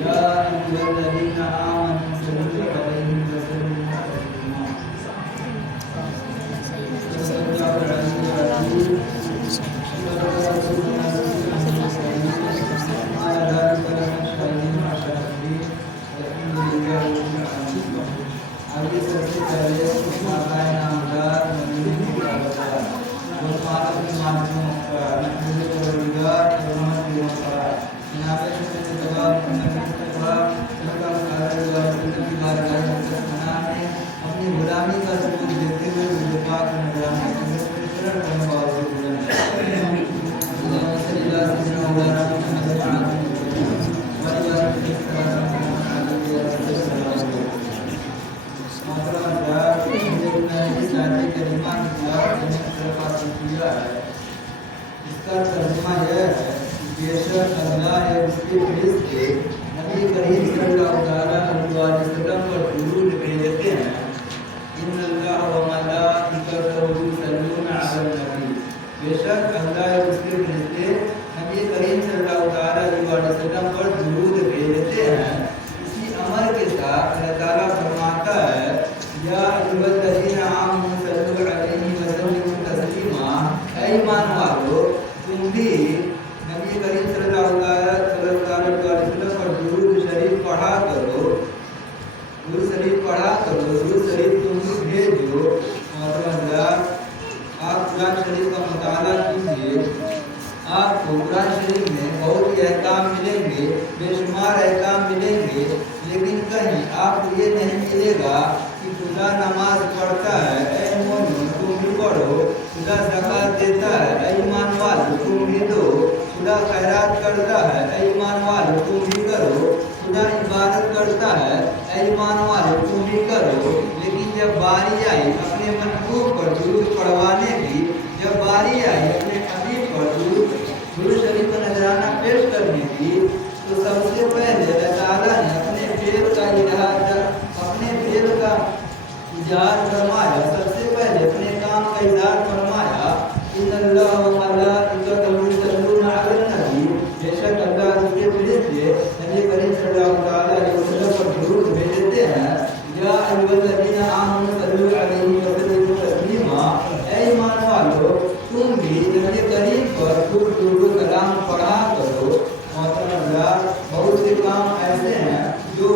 يا أيها الذين آمنوا صلوا عليه وسلموا تسليما صدق الله العلي العظيم صدق رسولنا على ذلك لنشهد مع شاهدين الحمد لله رب العالمين आगे सबसे पहले माताएं नामदार मंदिर की आवाज़ और माता के माध्यमों का मुझे परवरदिगार रहमत देने का नामे से जवाब का लगा कारगर जिंदगी बारगाह में मनाने अपनी गुलामी का सबूत देते हुए मुझे पाक नजराने के शरण धन्यवाद से बुलंद अल्लाह सल्लल्लाहु अलैहि इसका तर्जुमा यह है कि बेशक अल्लाह है उसके फरिश्ते नबी करीम सल्लल्लाहु अलैहि वसल्लम पर दुरूद भेजते हैं इन्नल्लाह व मलाइकतहु युसल्लूना अलन नबी बेशक अल्लाह है उसके फरिश्ते नबी करीम सल्लल्लाहु अलैहि वसल्लम पर दुरूद भेजते हैं। इसी अमर के साथ अल्लाह ताला फरमाता है या अय्युहल्लज़ीना आमनू सल्लु अलैहि वसल्लिमू तस्लीमा ऐ ईमान वालों तुम भी नबी करीम सल्लल्लाहु अलैहि वसल्लम पर दुरूद शरीफ पढ़ा करो दुरूद शरीफ तुम भी भेजो। और आप कुरान शरीफ का मुताला कीजिए आपको कुरान शरीफ में बहुत ही अहकाम मिलेंगे बेशुमार अहकाम मिलेंगे लेकिन कहीं आपको ये नहीं मिलेगा कि खुदा नमाज पढ़ता है ऐ मोमिन तुम भी पढ़ो खुदा ज़कात देता है ऐ ईमान वालों तुम भी दो खुदा खैरात करता है ऐ ईमान वालों तुम भी करो खुदा इबादत करता है ऐ ईमान वालों तुम भी करो। लेकिन जब बारी आई अपने महबूब पर दुरूद पढ़वाने की जब बारी आई अपने हबीब पर दुरूद शरीफ का नजराना पेश करने की तो सबसे पहले अल्लाह ताला ने अपने फेल का इजहार फरमाया सबसे पहले अपने काम का इजहार फरमाया इन्नल्लाह व मलाइकतहु युसल्लूना अलन नबी बेशक अल्लाह उसके फरिश्ते नबी करीम सल्लल्लाहु अलैहि वसल्लम पर दुरूद भेजते हैं। या अय्युहल्लज़ीना आमनू सल्लु अलैहि वसल्लिमू तस्लीमा ऐ ईमान वालों तुम भी नबी करीम पर खूब दुरूद कलाम पढ़ा करो। मोहतरम बहुत से काम ऐसे हैं जो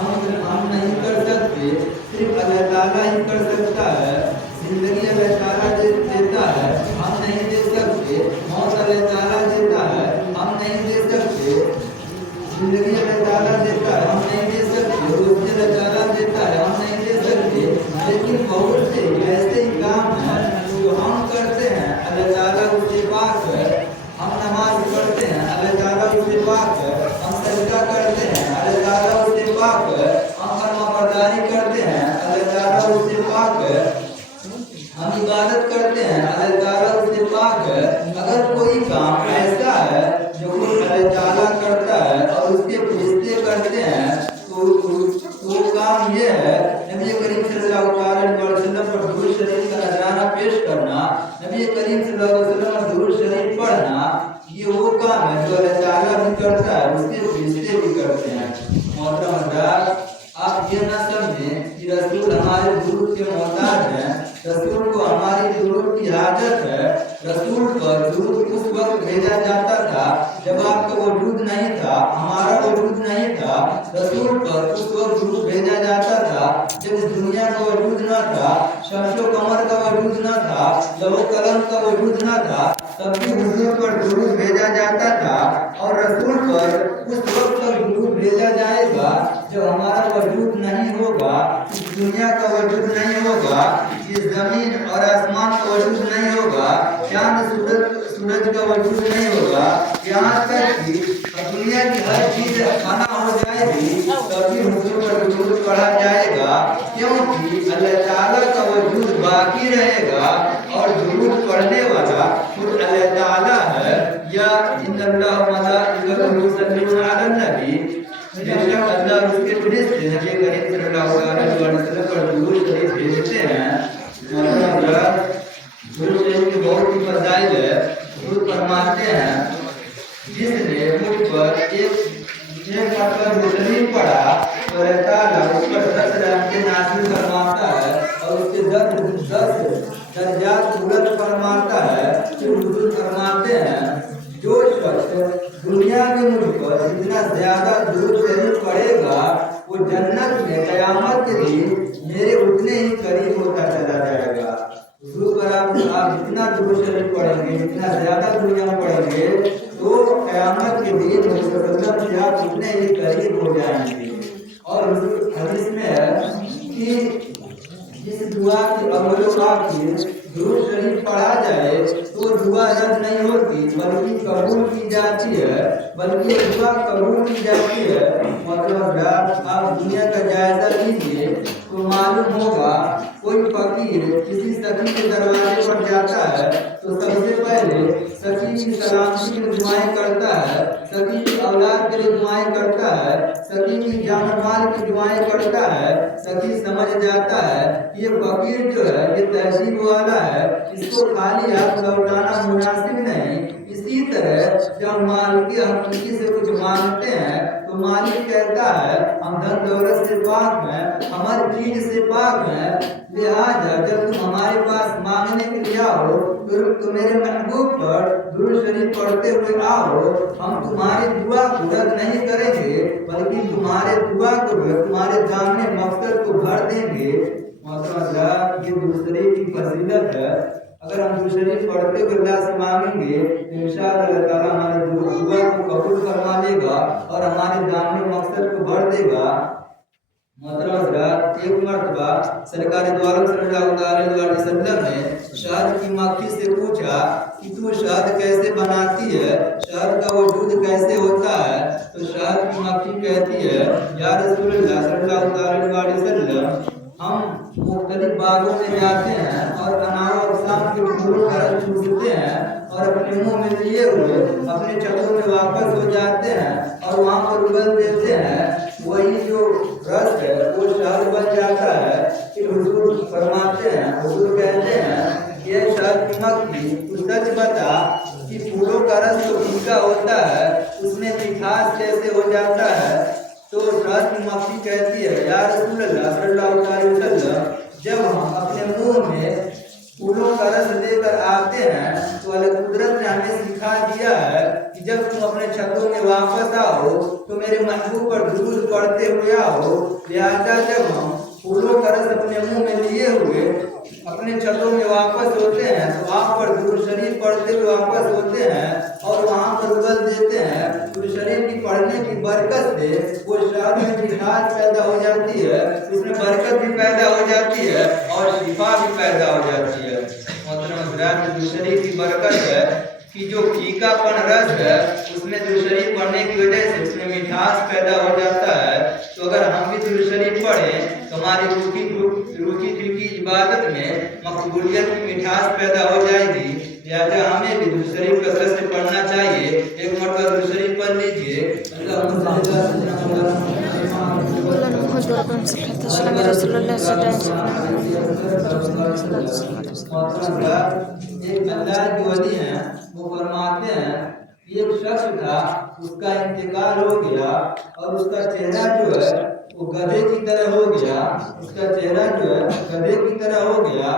हम नहीं कर सकते सिर्फ अल्लाह ताला ही कर सकता है। जिंदगी अल्लाह ताला देता है हम नहीं दे सकते मौत अल्लाह ताला देता है हम नहीं दे सकते जिंदगी अल्लाह ताला देता है हम नहीं दे सकते रोज़ी अल्लाह ताला देता है हम नहीं दे सकते। लेकिन बहुत से ऐसे ही काम हैं जो हम करते हैं अल्लाह ताला उससे पाक है। हम नमाज पढ़ते हैं अल्लाह ताला उससे पाक है हम सजदा करते हैं अल्लाह ताला उससे पाक है हम फरमाबरदारी करते हैं अल्लाह ताला उससे पाक है हम इबादत करते हैं अल्लाह ताला उससे पाक है। अगर कोई काम ऐसा है जो अल्लाह ताला करता है और उसके फरिश्ते करते हैं तो काम ये है नबी करीम सल्लल्लाहु अलैहि वसल्लम पर दुरूद शरीफ का नजराना पेश करना नबी करीम सल्लल्लाहु अलैहि वसल्लम पर दुरूद शरीफ पढ़ना ये वो काम है जो अल्लाह ताला भी करता है उसके फरिश्ते भी करते हैं। मोहतरम आप ये ना समझें कि रसूल हमारे दुरूद के मोहताज हैं रसूल को हमारी दुरूद की हाजत है। रसूल पर दुरूद उस वक्त भेजा जाता था जब आपका वजूद नहीं था हमारा वजूद नहीं था। रसूल पर उस वक्त दुरूद भेजा जाता था जब इस दुनिया का वजूद न था शम्सो कमर का वजूद न था लौह कलम का वजूद न था तब भी हुजूर पर दुरूद भेजा जाता था। और रसूल पर उस वक्त तक दुरूद भेजा जाएगा जब हमारा वजूद नहीं होगा इस दुनिया का वजूद नहीं होगा इस जमीन और आसमान का वजूद नहीं होगा चांद सूरज का वजूद नहीं होगा यहाँ तक कि दुनिया की हर चीज खाना हो जाएगी तभी हुजूर पर दुरूद पढ़ा जाएगा क्योंकि अल्लाह ताला का वजूद बाकी रहेगा और दुरूद पढ़ने वाला खुद अल्लाह ताला है। या इन्नल्लाह व मलाइकतहु युसल्लूना अलन नबी बेशक अल्लाह उसके फरिश्ते नबी करीम सल्लल्लाहु अलैहि वसल्लम पर दुरूद शरीफ भेजते हैं। दुरूद शरीफ की बहुत ही फज़ाइल है। दुरूद फरमाते हैं जिसने मुझ पर एक एक मतलब जो शरीर पड़ा तो रहता है उस पर 10 रंग के नासिल फरमाता है और उसके 10 दर्जात बुलंद फरमाता है। फिर हुजूर फरमाते हैं जो शख्स दुनिया में मुझ पर जितना ज्यादा दुरूद शरीफ पड़ेगा वो जन्नत में कयामत के दिन मेरे उतने ही करीब होता चला जाएगा। हुजूर पर आप जितना दुरूद शरीफ पढ़ेंगे, जितना ज्यादा दुनिया में पढ़ेंगे तो कयामत के दिन से आप उतने ही करीब हो जाएंगे। और हदीस में है कि जिस दुआ की अव्वल आखिर दुरूद शरीफ पढ़ा जाए तो दुआ रद्द नहीं होती बल्कि कबूल की जाती है, बल्कि दुआ कबूल की जाती है। मतलब आप दुनिया का जायजा लीजिए तो मालूम होगा कोई फकीर किसी सखी के दरवाजे पर जाता है तो सबसे पहले सखी की सलामती की दुआएं करता है, सखी की औलाद के लिए दुआएं करता है, सखी की जान माल की दुआएं करता है। सखी समझ जाता है ये फकीर जो है ये तहजीब वाला है, इसको खाली हाथ लौटाना मुनासिब नहीं। इसी तरह जब मालिक हकीकी से कुछ मांगते हैं तो मालिक कहता है हम धन दौलत से पाक हैं, हमारी चीज से पाक हैं, लिहाजा जब तुम हमारे पास मांगने के लिए आओ तो मेरे महबूब पर दुरूद शरीफ पढ़ते हुए आओ। हम तुम्हारी दुआ को रद्द नहीं करेंगे बल्कि तुम्हारे दुआ को तुम्हारे सामने मकसद को भर देंगे। मतलब ये दूसरे की फजीलत है। अगर हम दुरूद शरीफ पढ़ते हुए अल्लाह से मांगेंगे तो इंशाअल्लाह ताला हमारे दुआ को कबूल फरमा लेगा और हमारे दामने मकसद को भर देगा। मतलब एक मर्तबा सरकार द्वारा सल्लल्लाहु अलैहि वसल्लम ने शहद की मक्खी से पूछा कि तू शहद कैसे बनाती है, शहद का वो दूध कैसे होता है। तो शहद की मक्खी कहती है या रसूलुल्लाह सल्लल्लाहु अलैहि वसल्लम हम मुख्तलिफ बागों में जाते हैं और अनारों और शाम के फूलों का रस चूसते हैं और अपने मुंह में लिए हुए अपने छतों में वापस हो जाते हैं और वहाँ पर उगल देते हैं, वही जो रस है वो शहद बन जाता है। फिर हुजूर फरमाते हैं, हुजूर कहते हैं ये शहद की मक्खी तू सच बता कि फूलों का रस तो फीका होता है उसमें मिठास कैसे हो जाता है। तो शहद की मक्खी कहती है या रसूलल्लाह सल्लल्लाहु अलैहि वसल्लम जब हम अपने मुंह में फूलों का रस लेकर आते हैं तो अल्लाह कुदरत ने हमें सिखा दिया है कि जब तुम अपने छतों में वापस आओ तो मेरे महबूब पर दुरूद पढ़ते हुए आओ। लिहाजा जब हम फूलों का रस अपने मुंह में लिए हुए अपने छतों में वापस होते हैं तो वहाँ पर दुरूद शरीफ पढ़ते हुए वापस होते हैं और वहाँ पर उगल देते हैं। दुरूद शरीफ की पढ़ने की बरकत से वो शहद में मिठास पैदा हो जाती है, उसमें बरकत भी पैदा हो जाती है और शिफा भी पैदा हो जाती है। दुरूद शरीफ की बरकत है कि जो फीकापन रस है उसमें दुरूद शरीफ पढ़ने की वजह से उसमें मिठास पैदा हो जाता है। तो अगर हम भी दुरूद शरीफ पढ़ें तो हमारी रूखी फीकी इबादत में मकबूलियत की मिठास पैदा हो जाएगी। लिहाजा हमें भी दुरूद शरीफ कसरत से पढ़ना चाहिए। एक मरतबा दुरूद शरीफ पढ़ लीजिए। एक अल्लाह के वली हैं वो फरमाते हैं एक शख्स था उसका इंतकाल हो गया और उसका चेहरा जो है वो गधे की तरह हो गया, उसका चेहरा जो है गधे की तरह हो गया।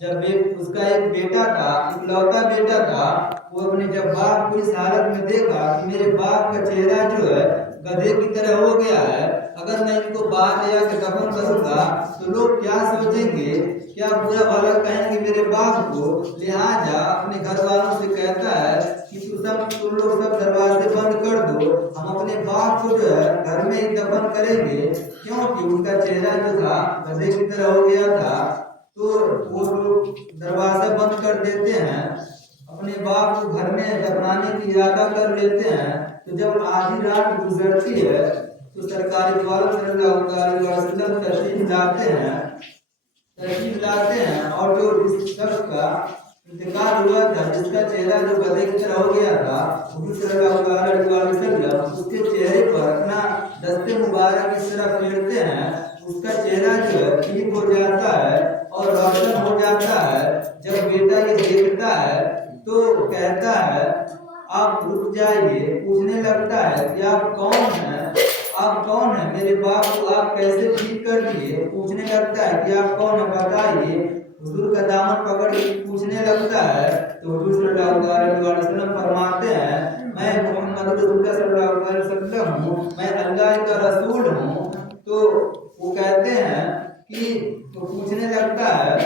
जब उसका एक बेटा था, इकलौता बेटा था, वो अपने जब बाप को इस हालत में देखा कि मेरे बाप का चेहरा जो है गधे की तरह हो गया है, अगर मैं इनको बाहर ले आके दफन करूंगा तो लोग क्या सोचेंगे, क्या बुरा भला कहेंगे मेरे बाप को। लिहाजा अपने घर वालों से कहता है कि तुम लोग सब दरवाजे बंद कर दो, हम अपने बाप को जो है घर में ही दफन करेंगे, क्योंकि उनका चेहरा जो था गधे की तरह हो गया था। तो वो लोग दरवाजा बंद कर देते हैं, अपने बाप को घर में दफनाने की इरादा कर लेते हैं। तो जब आधी रात गुजरती है तो सरकारी द्वारा सल्लल्लाहु अलैहि वसल्लम तशरीफ लाते हैं और जो इस शख्स का इंतकाल हुआ था, जिसका चेहरा जो गधे की तरह हो गया था, सल्लल्लाहु अलैहि वसल्लम उसके चेहरे पर अपना दस्ते मुबारक इस तरह फेरते हैं, उसका चेहरा जो है ठीक हो जाता है और रोशन हो जाता है। जब बेटा ये देखता है तो कहता है आप रुक जाइए, पूछने लगता है कि आप कौन हैं। आप कौन है? मेरे बाप को आप कैसे ठीक कर दिए? पूछने लगता है कि आप कौन है बताइए। हुजूर का दामन पकड़ के पूछने लगता है तो हुजूर सल्लल्लाहु अलैहि वसल्लम फरमाते हैं, मैं मोहम्मद रसूलुल्लाह सल्लल्लाहु अलैहि वसल्लम हूँ, मैं अल्लाह का रसूल हूँ। तो वो कहते हैं कि तो पूछने लगता है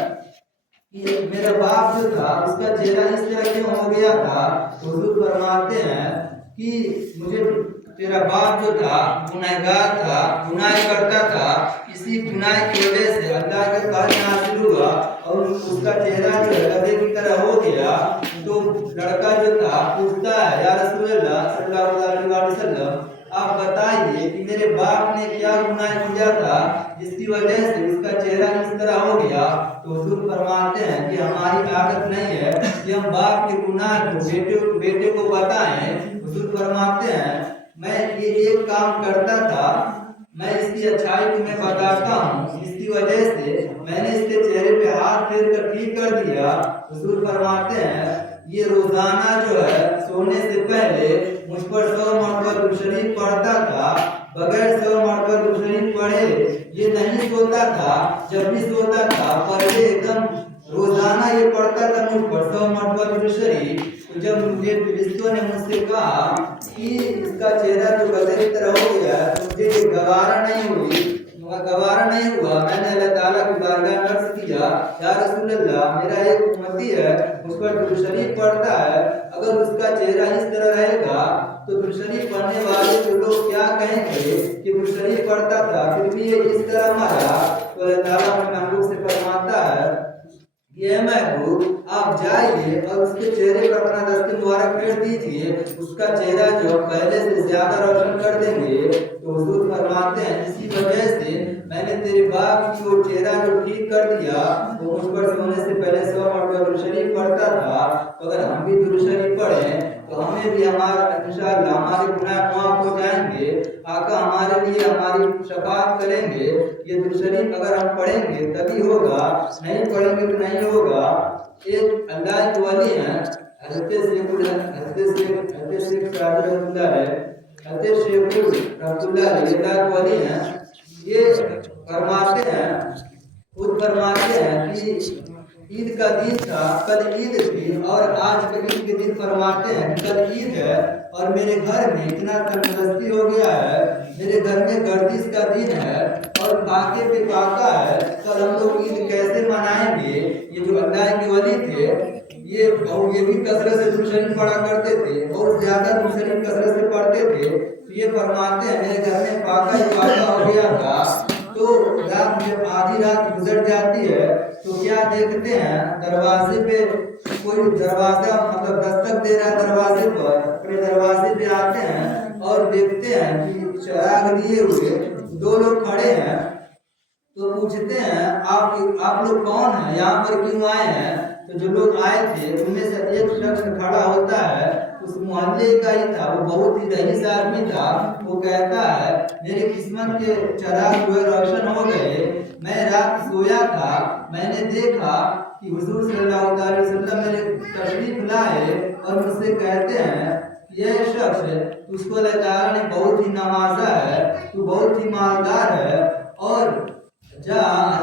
कि मेरा बाप जो था उसका चेहरा इस तरह क्यों हो गया था? तो हुजूर फरमाते हैं कि मुझे तेरा बाप जो था गुनहगार था, गुनाह करता था, इसी गुनाह की वजह से अल्लाह के कहर नाज़िल हुआ और उसका चेहरा जो है गधे की तरह हो गया। तो लड़का जो था पूछता है, या रसूलल्लाह सल्लल्लाहु अलैहि वसल्लम, आप बताइए कि मेरे बाप ने क्या गुनाह किया था जिसकी वजह से उसका चेहरा इस तरह हो गया? तो हुजूर फरमाते हैं कि हमारी आदत नहीं है कि हम बाप के गुनाह को बेटे को बताएं। हुजूर फरमाते हैं, मैं ये एक काम करता था, मैं इसकी अच्छाई तुम्हें बताता हूँ, इसकी वजह से मैंने इसके चेहरे पे हाथ फेर कर ठीक कर दिया। हुजूर फरमाते हैं, ये रोजाना जो है सोने से पहले मुझ पर 100 मरतबा दुरूद शरीफ पढ़ता था, बगैर 100 मरतबा दुरूद शरीफ पढ़े ये नहीं सोता था। जब भी सोता था पर ये एकदम रोजाना ये पढ़ता था मुझ पर 100 मरतबा दुरूद शरीफ। तो जब मुझे फिरिश्तों ने मुझसे कहा कि इसका चेहरा जो गधे की तरह हो गया तो मुझे ये गवारा नहीं हुआ, मैंने अल्लाह ताला की बारगाह में अर्ज़ किया, या रसूलल्लाह, मेरा एक उम्मती है उस पर दुरूद शरीफ पढ़ता है, अगर उसका चेहरा इस तरह रहेगा तो दुरूद शरीफ पढ़ने वाले जो लोग क्या कहेंगे कि दुरूद शरीफ पढ़ता था फिर भी ये इस तरह मरा? तो अल्लाह ताला अपने महबूब से फरमाता है, ये महबूब आप जाइए और उसके चेहरे पर अपना दस्ते मुबारक फेर दीजिए, उसका चेहरा जो पहले से ज्यादा रोशन कर देंगे। तो हुजूर फरमाते हैं, इसी वजह से मैंने तेरे बाप की वो चेहरा जो ठीक कर दिया, वो मुझ पर सोने से पहले 100 मरतबा दुरूद शरीफ पढ़ता था। तो अगर हम भी दुरूद शरीफ पढ़ें तो हमें भी हमारा इंशाअल्लाह हमारे गुनाह माफ हो जाएंगे, आका हमारे लिए हमारी शफाअत करेंगे। ये दुरूद शरीफ अगर हम पढ़ेंगे तभी होगा, नहीं पढ़ेंगे तो नहीं होगा। एक अल्लाह के वली हैं हज़रत शेख सादिक रहमतुल्लाह के वली हैं, ये खुद फरमाते हैं कि ईद का दिन था, कल ईद थी और आज के ईद के दिन फरमाते हैं कल ईद है और मेरे घर में इतना तंदुरुस्ती हो गया है, मेरे घर में गर्दिश का दिन है और फाके पे फाका है, कल हम लोग ईद कैसे मनाएंगे? ये जो अल्लाह के वली थे ये भी कसरत से दुरूद शरीफ पढ़ा करते थे, बहुत ज्यादा दुरूद शरीफ कसरत से पढ़ते थे। तो ये फरमाते हैं मेरे घर में फाका ही फाका हो गया था। तो रात जब आधी रात गुजर जाती है तो क्या देखते हैं दरवाजे पे कोई दरवाजा मतलब दस्तक दे रहा है दरवाजे पर, अपने दरवाजे पे आते हैं और देखते हैं कि चिराग लिए हुए 2 लोग खड़े हैं। तो पूछते हैं आप लोग कौन हैं, यहाँ पर क्यों आए हैं? तो जो लोग आए थे उनमें से एक शख्स खड़ा होता है, उस मोहल्ले का ही था, वो बहुत ही रईस आदमी था। वो कहता है मेरी किस्मत के चिराग जो रोशन हो गए, मैं रात सोया था, मैंने देखा कि हुजूर सल्लल्लाहु अलैहि वसल्लम मेरे तशरीफ लाए और मुझसे कहते हैं यह शख्स उसको अल्लाह ताला ने बहुत ही नवाजा है, तू बहुत ही मालदार है और जा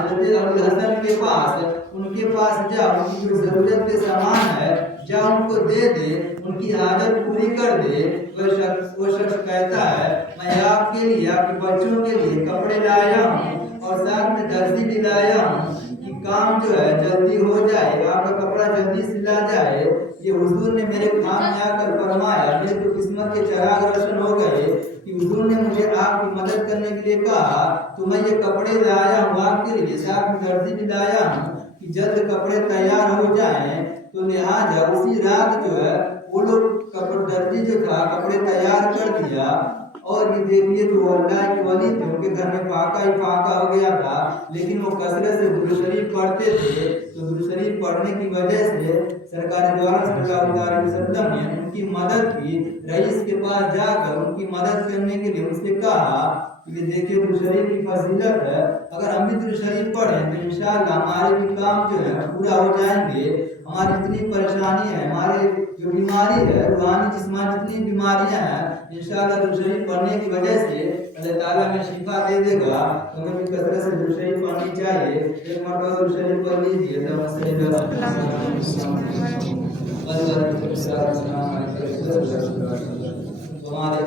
हज़रत अबू हसन के पास, उनके पास जा, उनकी जो जरूरत के सामान है जा उनको दे दे, उनकी आदत पूरी कर दे। वो शख्स कहता है मैं आपके लिए आपके बच्चों के लिए कपड़े लाया हूँ और साथ में दर्जी भी लाया हूँ कि काम जो है जल्दी हो जाए, आपका कपड़ा जल्दी सिला जाए। ये हुजूर ने मेरे काम में आकर फरमाया, मेरी तो किस्मत के चिराग रोशन हो गए कि हुजूर ने मुझे आपकी मदद करने के लिए कहा, तो मैं ये कपड़े लाया हूँ आपके लिए, साथ में दर्जी भी लाया हूँ कि जल्द कपड़े तैयार हो जाएं। तो लिहाजा उसी रात जो है वो लोग दर्जी जो था कपड़े तैयार कर दिया। और ये देखिए जो अल्लाह के वली थे उनके घर में फाका ही फाका हो गया था, लेकिन वो कसरत से दुरूद शरीफ पढ़ते थे। तो दुरूद शरीफ पढ़ने की वजह से सरकार द्वारा सल्लल्लाहु अलैहि वसल्लम ने उनकी मदद की। रईस के पास जाकर उनकी मदद करने के लिए उससे कहा कि देखिए दुरूद शरीफ की फजीलत है, अगर हम भी दुरूद शरीफ पढ़ें तो इंशाअल्लाह हमारे भी काम जो है पूरा हो जाएंगे। हमारी जितनी परेशानी है, हमारे जो बीमारी है, रूहानी जिस्मानी जितनी बीमारियां हैं, इंशाअल्लाह दुरूद शरीफ पढ़ने की वजह से अल्लाह ताला में शिफा दे देगा। तो हमें भी कसरत से दुरूद शरीफ पढ़नी चाहिए। एक मरतबा दुरूद शरीफ पढ़ लीजिए तो हमारे